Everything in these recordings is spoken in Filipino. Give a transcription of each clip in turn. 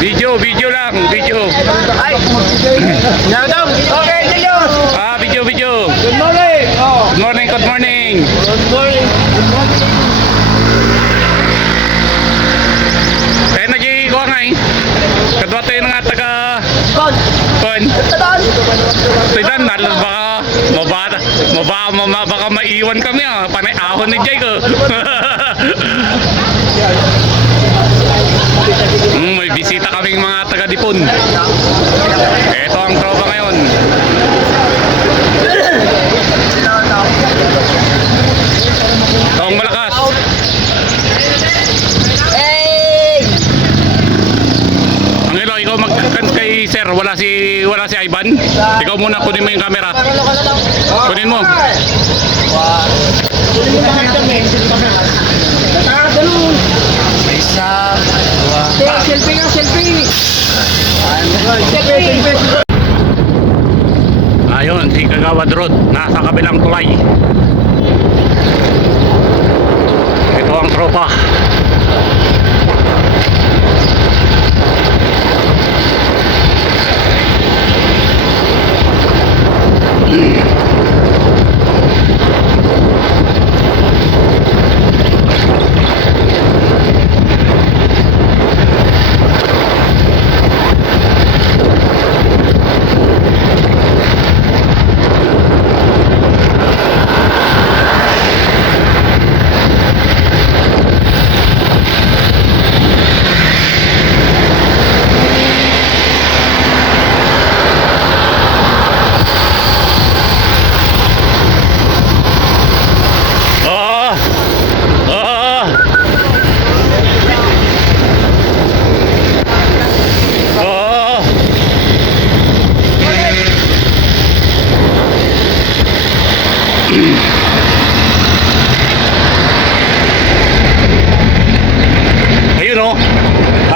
video. Video lang, video. Ay! Nadam! Okay, Diyos! Video. Good morning! Oh. Good morning. Good morning! Kaya nagiging ko nga eh. Kadwa tayo nga taga... Kon! Kon. Tadaan! Tidan, nalas baka maiwan kami ah. Panay ahon ni Jay ko. May bisita kaming mga taga-Dipon. Ito ang tropa ngayon. Taong malakas. Hey! Angelo, ikaw mag-kant kay sir. Wala si Ivan. Ikaw muna, kunin mo yung camera. Kunin mo. Isa, dua. Selfie. Ayun, si Kagawad Road. Nasa kabilang tulay. Ito ang tropa.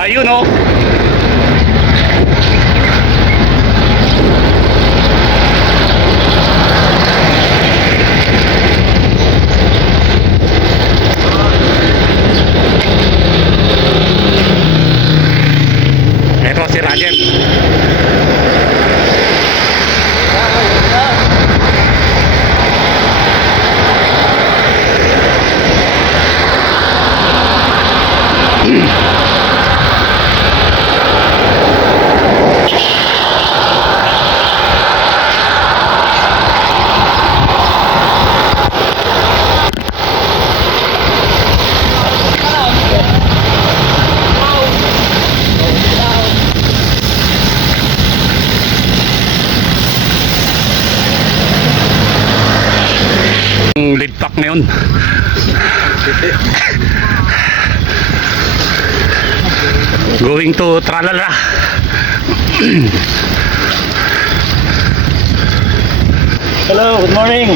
Ayun oh. Ito si Rajet. Lead pack ngayon. Going to Tralala. Hello, good morning.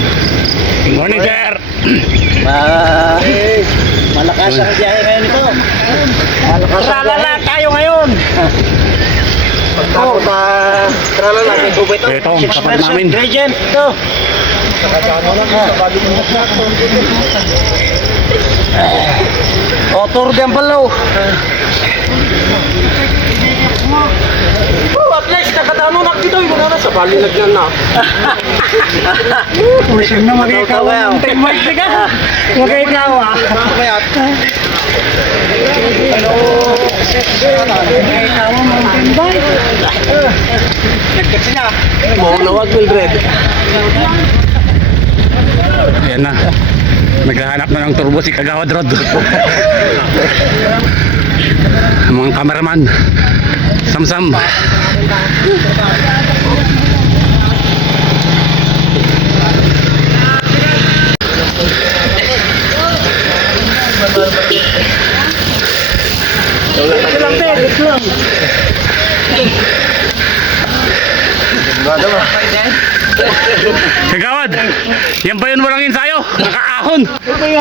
Good morning, sir. Malakas ang biyahe ngayon ito. Tralala tayo ngayon. Pagkapos sa Tralala, may tubo ito. Ito ang kapal namin. Ingredient ito. Tour de Ambalaw. At least nakatano na dito yung mga sa bali lagyan na. Mission na magikaw ang teamwork ka. Magikaw ah. Magikaw ang mountain bike. Nagkat siya. Mawag Mildred. Ayan na. Naghahanap na ng turbo si Kagawad Road. Mga cameraman. Samsam. Kagawad, yan ba yun walang ensayo? Nakaahon.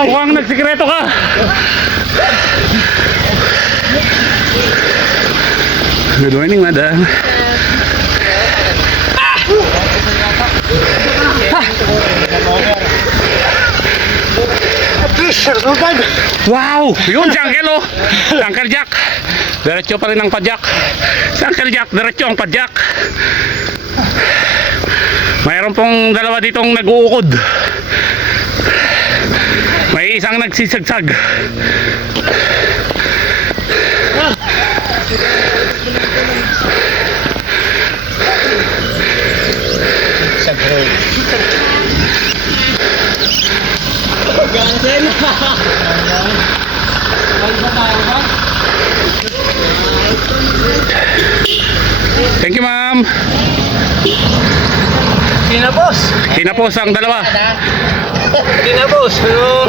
Mukhang nagsikreto ka. Good morning, madam. Wow! Yun, Jungle oh! Jungle Jack! Diretso pa rin ang padyak. Si Uncle Jack, diretso ang padyak. Mayroon pong dalawa ditong nag-uukod. May isang nagsisagsag. Thank you, ma'am. Kinapos. Kinapos ang dalawa. Kinapos.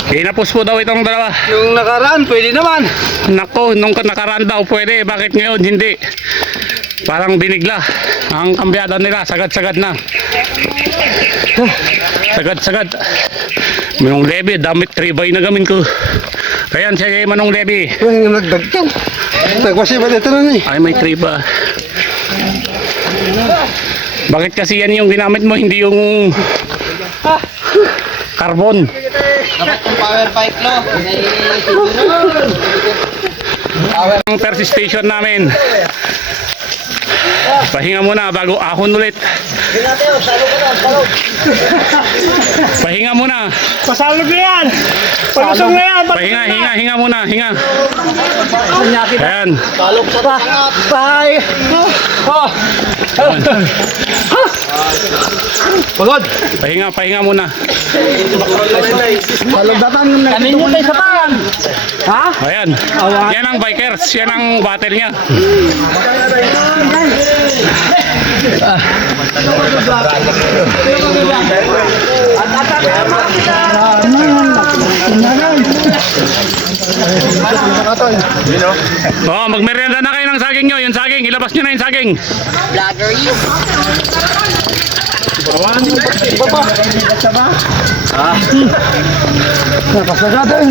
Kinapos po daw itong dalawa. Yung nakaraan, pwede naman. Nako, nung nakaraan daw pwede. Bakit ngayon hindi? Parang binigla. Ang kambyada nila, sagad-sagad na. Sagad-sagad. Manong Leby, damit 3x na gamin ko. Ayan siya kay Manong Leby. Yung nagdagdag. Nagwasi ba dito na ni? Ay, may 3 ba? Bakit kasi yan yung ginamit mo, hindi yung carbon? Dapat yung power bike, no? Ang Percy station namin. Pahinga muna bago ahon ulit. Pahinga muna. Pasalog na yan. Palusong na yan. Hinga muna, hinga. Ayan. Salok sa bye. Oh. Pagod. Pahinga muna. Palugdatan yung kanino tayo sa pan. Ha? Ayan. Yan ang bikers. Yan ang battle niya. Oh, magmerienda na kayo ng saging nyo. Yung saging, ilabas nyo na yung saging. Vlogger you. Napasagatan.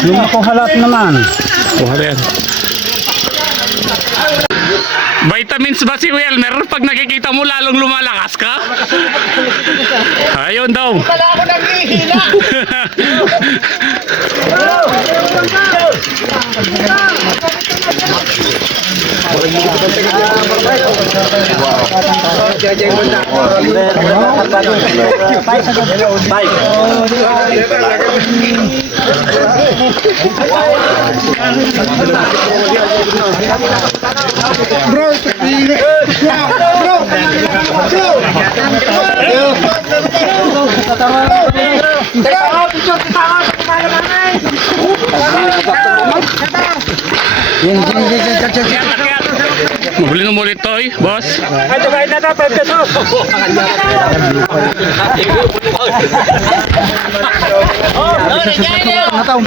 Yung makuhalat naman. Kuha yan. Vitamins ba si Welmer? Pag nakikita mo lalong lumalakas ka? Ayun daw. Wala ako naghihila. Bro, Mabili ng mulit to, boss. Ito kahit na ito, 5 pesos. Oh,